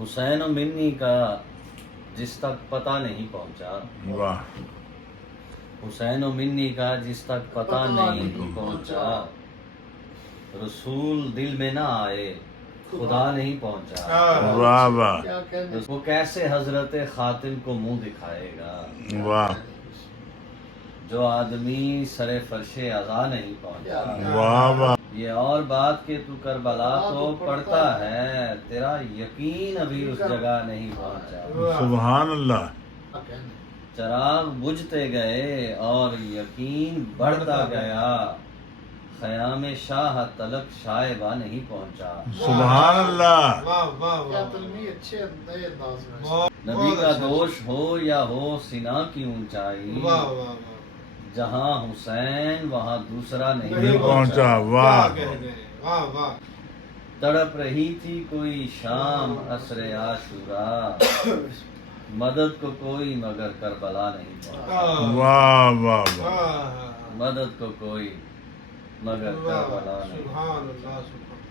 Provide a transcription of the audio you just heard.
حسین و منی کا جس تک پتہ نہیں پہنچا، واہ حسین و منی کا جس تک پتہ نہیں پہنچا، رسول دل میں نہ آئے خدا نہیں پہنچا، واہ واہ وہ کیسے حضرت خاتم کو منہ دکھائے گا، واہ جو آدمی سر فرش عزا نہیں پہنچا۔ واہ واہ یہ اور بات کہ تو کربلا تو پڑھتا ہے، تیرا یقین ابھی اس جگہ نہیں پہنچا۔ سبحان اللہ چراغ بجھتے گئے اور یقین بڑھتا گیا، خیام شاہ تلک شائبہ نہیں پہنچا۔ سبحان اللہ کیا تلمی اچھے نئے انداز میں۔ نبی کا دوش ہو یا ہو سنا کی اونچائی، جہاں حسین وہاں دوسرا نہیں نہیں پہنچا۔ واہ تڑپ رہی تھی کوئی شام عصر عاشورا، مدد کو کوئی مگر کربلا نہیں پہنچا، واہ واہ واہ مدد کو کوئی مگر کربلا نہیں پہنچا۔ سبحان اللہ سبحان